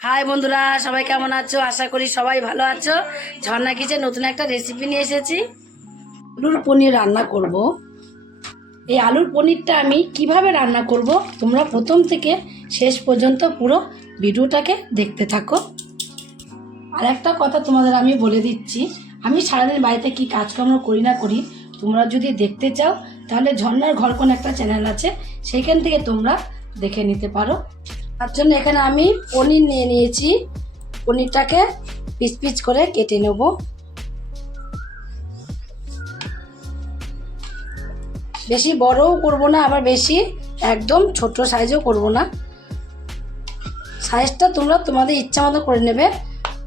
High বন্ধুরা, সবাই কেমন আছো? আশা করি সবাই ভালো আছো। ঝর্ণা কিচেন নতুন একটা রেসিপি নিয়ে এসেছি। আলুর পনির রান্না করব। এই আলুর পনিরটা আমি কিভাবে রান্না করব তোমরা প্রথম থেকে শেষ পর্যন্ত পুরো ভিডিওটাকে দেখতে থাকো। আর একটা কথা তোমাদের আমি বলে দিচ্ছি, আমি সারাদিন বাড়িতে কি কাজকর্ম করি না করি, তোমরা যদি দেখতে চাও তাহলে ঝর্ণার ঘর কোন একটা চ্যানেল আছে, সেখান থেকে তোমরা দেখে নিতে পারো। তার জন্য এখানে আমি পনির নিয়ে নিয়েছি। পনিরটাকে পিস পিস করে কেটে নেব। বেশি বড়ও করব না, আবার বেশি একদম ছোট সাইজও করব না। সাইজটা তোমরা তোমাদের ইচ্ছা মতো করে নেবে,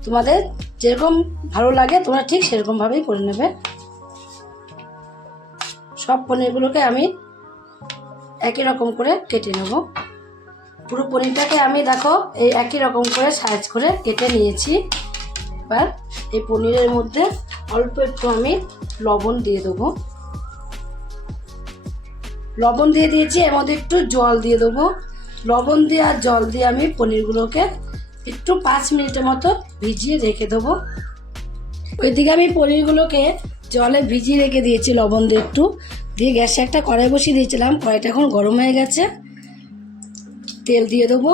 তোমাদের যেরকম ভালো লাগে তোমরা ঠিক সেরকমভাবেই করে নেবে। সব পনিরগুলোকে আমি একই রকম করে কেটে নেব। পুরো পনিরটাকে আমি দেখো এই একই রকম করে সাইজ করে কেটে নিয়েছি। এবার এই পনিরের মধ্যে অল্প একটু আমি লবণ দিয়ে দেবো। লবণ দিয়ে দিয়েছি, এর মধ্যে একটু জল দিয়ে দেবো। লবণ দিয়ে আর জল দিয়ে আমি পনিরগুলোকে একটু 5 মিনিটের মতো ভিজিয়ে রেখে দেবো। ওইদিকে আমি পনিরগুলোকে জলে ভিজিয়ে রেখে দিয়েছি লবণ দিয়ে একটু দিয়ে গ্যাসে একটা কড়াই বসিয়ে দিয়েছিলাম। কড়াইটা এখন গরম হয়ে গেছে। তেল দিয়ে দেবো।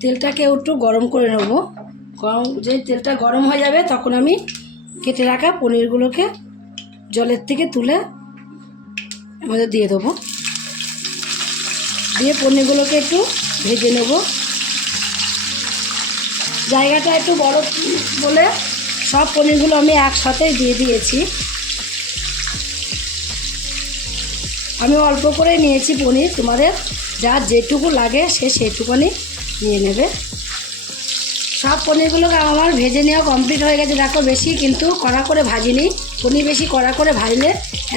তেলটাকে একটু গরম করে নেবো। যেই তেলটা গরম হয়ে যাবে তখন আমি কেটে রাখা পনিরগুলোকে জলের থেকে তুলে আমাদের দিয়ে দেবো। দিয়ে পনিরগুলোকে একটু ভেজে নেব। জায়গাটা একটু বড় বলে সব পনিরগুলো আমি একসাথেই দিয়ে দিয়েছি। আমি অল্প করে নিয়েছি পনির, তোমাদের যা যেটুকু লাগে সেটুকুনি নিয়ে নেবে। সব পনিরগুলোকে আমার ভেজে নেওয়া কমপ্লিট হয়ে গেছে। দেখো বেশি কিন্তু কড়া করে ভাজিনি। পনির বেশি কড়া করে ভাজলে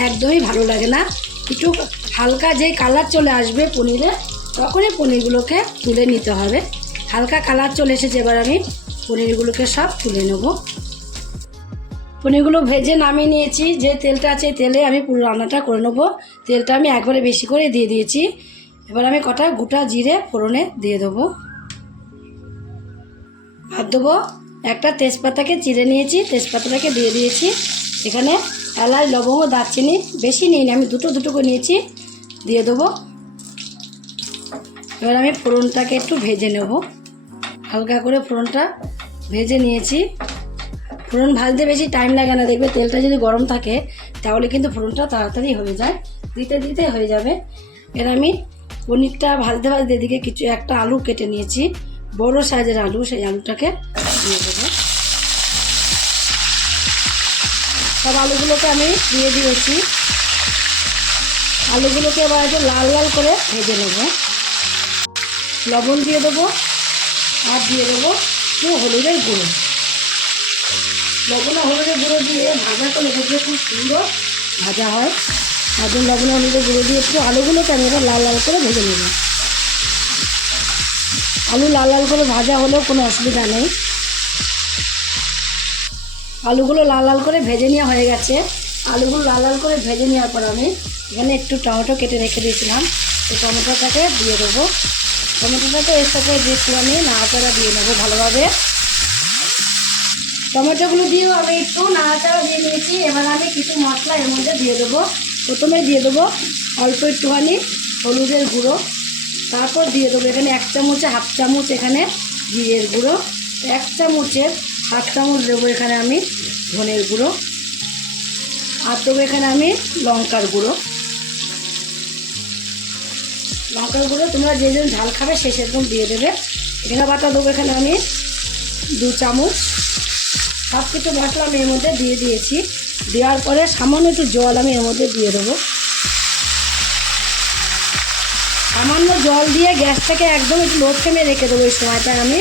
একদমই ভালো লাগে না। একটু হালকা যেই কালার চলে আসবে পনিরে তখনই পনিরগুলোকে তুলে নিতে হবে। হালকা কালার চলে এসেছে, এবার আমি পনিরগুলোকে সব তুলে নেব। পনিরগুলো ভেজে নামিয়ে নিয়েছি। যে তেলটা আছে তেলে আমি পুরো রান্নাটা করে নেব। তেলটা আমি একবারে বেশি করে দিয়ে দিয়েছি। এবার আমি কটা গোটা জিরে ফোড়নে দিয়ে দেবো। আর দেবো একটা তেজপাতাকে চিড়ে নিয়েছি, তেজপাতাটাকে দিয়ে দিয়েছি। এখানে এলাচ, লবঙ্গ, দারচিনি বেশি নিইনি, আমি দুটো করে নিয়েছি, দিয়ে দেবো। এবার আমি ফোড়নটাকে একটু ভেজে নেব। হালকা করে ফোড়নটা ভেজে নিয়েছি। ফোড়ন ভাজতে বেশি টাইম লাগে না, দেখবে তেলটা যদি গরম থাকে তাহলে কিন্তু ফোড়নটা তাড়াতাড়ি হয়ে যায়, দিতে দিতে হয়ে যাবে। এবার আমি পনিরটা ভাজতে ভাজতে এদিকে একটা আলু কেটে নিয়েছি, বড় সাইজের আলু, সেই আলুটাকে দিয়ে দেবো। সব আলুগুলোকে আমি দিয়ে দিয়েছি। আলুগুলোকে এবার একটু লাল লাল করে ভেজে নেব। লবণ দিয়ে দেবো আর দিয়ে দেবো একটু হলুদের গুঁড়ো। লবণ আর হলুদের গুঁড়ো দিয়ে ভাজা করলে দেখবে খুব সুন্দর ভাজা হয়। তার জন্য লবণ আর হলুদের গুঁড়ো দিয়ে একটু আলুগুলোকে আমি এবার লাল লাল করে ভেজে নেব। আলু লাল লাল করে ভাজা হলেও কোনো অসুবিধা নেই। আলুগুলো লাল লাল করে ভেজে নেওয়া হয়ে গেছে। আলুগুলো লাল লাল করে ভেজে নেওয়ার পর আমি এখানে একটু টমেটো কেটে রেখে দিয়েছিলাম, এই টমেটোটাকে দিয়ে দেবো। টমেটোটাকে এর সাথে একটু আমি নাড়াচাড়া দিয়ে নেবো ভালোভাবে। টমেটোগুলো দিয়েও আমি একটু নাড়াচাড়া দিয়ে নিয়েছি। এবার আমি কিছু মশলা এর মধ্যে দিয়ে দেবো। প্রথমে দিয়ে দেবো অল্প একটুখানি হলুদের গুঁড়ো, তারপর দিয়ে দেবো এখানে 1 চামচে হাফ চামচ এখানে জিরের গুঁড়ো, 1 চামচের হাফ চামচ দেবো এখানে আমি ধনের গুঁড়ো, আর দেবো এখানে আমি লঙ্কার গুঁড়ো। লঙ্কার গুঁড়ো তোমরা যে যেরকম ঝাল খাবে সেরকম দিয়ে দেবে। এখানে বাটা দেবো এখানে আমি 2 চামচ। সব কিছু মশলা আমি এর মধ্যে দিয়ে দিয়েছি। দেওয়ার পরে সামান্য একটু জল আমি এর মধ্যে দিয়ে দেবো। সামান্য জল দিয়ে গ্যাসটাকে একদম একটু লো ফ্লেমে রেখে দেবো। এই সময়টা আমি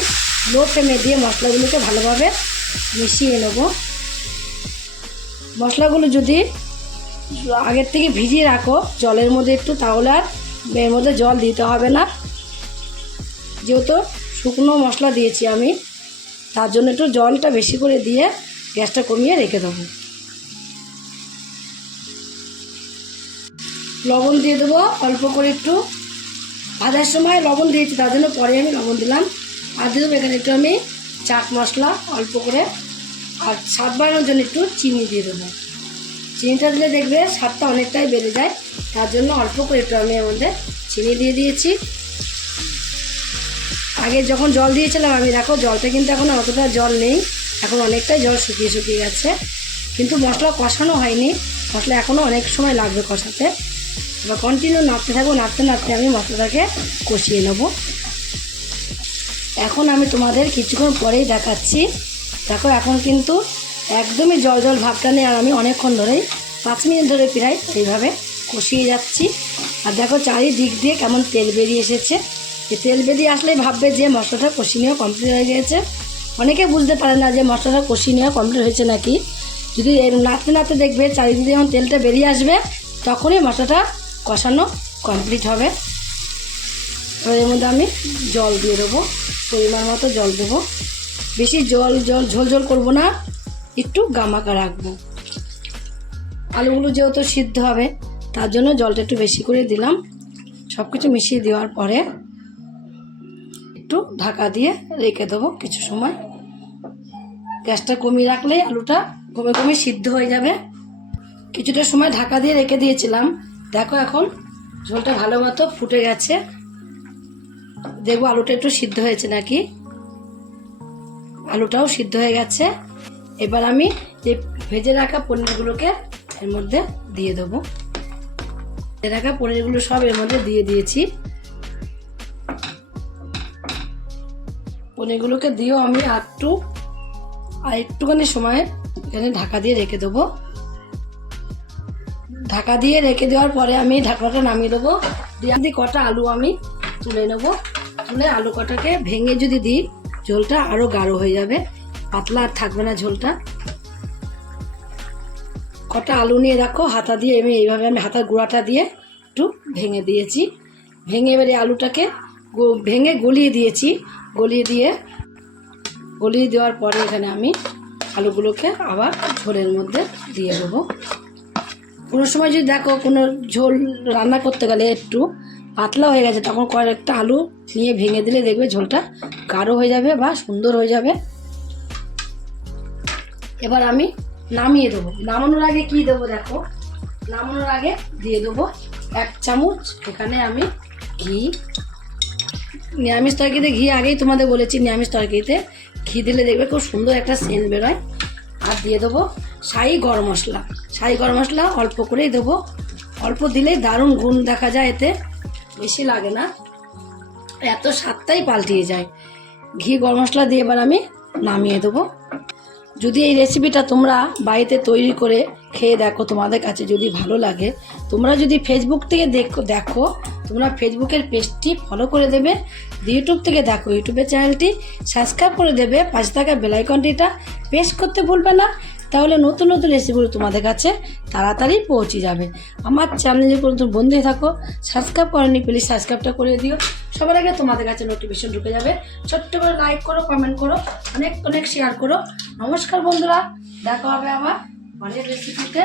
লো ফ্লেমে দিয়ে মশলাগুলোকে ভালোভাবে মিশিয়ে নেব। মশলাগুলো যদি আগের থেকে ভিজিয়ে রাখো জলের মধ্যে একটু, তাহলে আর এর মধ্যে জল দিতে হবে না। যেহেতু শুকনো মশলা দিয়েছি আমি, তার জন্য একটু জলটা বেশি করে দিয়ে গ্যাসটা কমিয়ে রেখে দেবো। লবণ দিয়ে দেবো অল্প করে একটু। ভাজার সময় লবণ দিয়েছি, তার জন্য পরে আমি লবণ দিলাম। আর দিয়ে দেবো এখানে একটু আমি চাট মশলা অল্প করে, আর স্বাদ বাড়ানোর জন্য একটু চিনি দিয়ে দেবো। চিনিটা দিলে দেখবে স্বাদটা অনেকটাই বেড়ে যায়, তার জন্য অল্প করে একটু আমি এর মধ্যে চিনি দিয়ে দিয়েছি। আগে যখন জল দিয়েছিলাম আমি, দেখো জলটা কিন্তু এখন অতটা জল নেই, এখন অনেকটাই জল শুকিয়ে শুকিয়ে গেছে, কিন্তু মশলা কষানো হয়নি, মশলা এখনও অনেক সময় লাগবে কষাতে। এবার কন্টিনিউ নাড়তে থাকবো, নাড়তে নাড়তে আমি মশলাটাকে কষিয়ে নেব। এখন আমি তোমাদের কিছুক্ষণ পরেই দেখাচ্ছি। দেখো এখন কিন্তু একদমই জল জল ভাবটা নেই, আর আমি অনেকক্ষণ ধরেই 5 মিনিট ধরে প্রায় এইভাবে কষিয়ে যাচ্ছি। আর দেখো চারিদিক দিয়ে কেমন তেল বেরিয়ে এসেছে। এই তেল বেরিয়ে আসলেই ভাববে যে মশলাটা কষিয়ে নেওয়া কমপ্লিট হয়ে গিয়েছে। অনেকে বুঝতে পারে না যে মশলাটা কষিয়ে নেওয়া কমপ্লিট হয়েছে নাকি। যদি নাড়তে নাড়তে দেখবে চারিদিকে যখন তেলটা বেরিয়ে আসবে, তখনই মশলাটা কষানো কমপ্লিট হবে। এবার এর মধ্যে আমি জল দিয়ে দেবো, পরিমাণ মতো জল দেবো। বেশি ঝোল ঝোল করবো না, একটু গামাকা রাখবো। আলুগুলো যেহেতু সিদ্ধ হবে, তার জন্য জলটা একটু বেশি করে দিলাম। সব কিছু মিশিয়ে দেওয়ার পরে একটু ঢাকা দিয়ে রেখে দেবো কিছু সময়। গ্যাসটা কমিয়ে রাখলেই আলুটা কমে কমে সিদ্ধ হয়ে যাবে। কিছুটা সময় ঢাকা দিয়ে রেখে দিয়েছিলাম। দেখো এখন ঝোলটা ভালো মতো ফুটে গেছে। দেখবো আলুটা একটু সিদ্ধ হয়েছে নাকি। আলুটাও সিদ্ধ হয়ে গেছে। এবার আমি যে ভেজে রাখা পনিরগুলোকে এর মধ্যে দিয়ে দেবো। ভেজে রাখা পনিরগুলো সব এর মধ্যে দিয়ে দিয়েছি। পনিরগুলোকে দিয়েও আমি আর একটুখানি সময় এখানে ঢাকা দিয়ে রেখে দেবো। ঢাকা দিয়ে রেখে দেওয়ার পরে আমি ঢাকনাটা নামিয়ে দেবো। দিয়ে কটা আলু আমি তুলে নেবো। তুলে আলু কটাকে ভেঙে যদি দিই, ঝোলটা আরও গাঢ় হয়ে যাবে, পাতলা আর থাকবে না ঝোলটা। কটা আলু নিয়ে রাখো, হাতা দিয়ে এইভাবে আমি হাতার গুঁড়াটা দিয়ে একটু ভেঙে দিয়েছি। ভেঙে এবারে আলুটাকে ভেঙে গলিয়ে দিয়েছি। গলিয়ে দেওয়ার পরে এখানে আমি আলুগুলোকে আবার ঝোলের মধ্যে দিয়ে দেবো। কোনো সময় যদি দেখো কোনো ঝোল রান্না করতে গেলে একটু পাতলা হয়ে গেছে, তখন কয়েকটা আলু নিয়ে ভেঙে দিলে দেখবে ঝোলটা গাঢ় হয়ে যাবে বা সুন্দর হয়ে যাবে। এবার আমি নামিয়ে দেবো। নামানোর আগে কি দেবো দেখো, নামানোর আগে দিয়ে দেবো 1 চামচ এখানে আমি ঘি। নিরামিষ তরকারিতে ঘি আগেই তোমাদের বলেছি, নিরামিষ তরকারিতে ঘি দিলে দেখবে খুব সুন্দর একটা সেন্ট বেরোয়। আর দিয়ে দেবো শাহি গরম মশলা। শাহি গরম মশলা অল্প করেই দেবো, অল্প দিলেই দারুণ গুণ দেখা যায়, এতে বেশি লাগে না, এত স্বাদটাই পাল্টিয়ে যায়। ঘি গরম মশলা দিয়ে এবার আমি নামিয়ে দেবো। যদি এই রেসিপিটা তোমরা বাড়িতে তৈরি করে খেয়ে দেখো, তোমাদের কাছে যদি ভালো লাগে, তোমরা যদি ফেসবুক থেকে দেখো তোমরা ফেসবুকের পেজটি ফলো করে দেবে। ইউটিউব থেকে দেখো ইউটিউবের চ্যানেলটি সাবস্ক্রাইব করে দেবে। পাশে থাকা বেল আইকনটিটা প্রেস করতে ভুলবে না, তাহলে নতুন নতুন রেসিপিগুলো তোমাদের কাছে তাড়াতাড়ি পৌঁছে যাবে। আমার চ্যানেলে যদি কোনো বন্ধু থাকো সাবস্ক্রাইব করেনি, প্লিজ সাবস্ক্রাইবটা করে দিও। সবার আগে তোমাদের কাছে নোটিফিকেশন ঢুকে যাবে। ছোট্ট করে লাইক করো, কমেন্ট করো, অনেক শেয়ার করো। নমস্কার বন্ধুরা, দেখা হবে আবার পরের রেসিপিতে।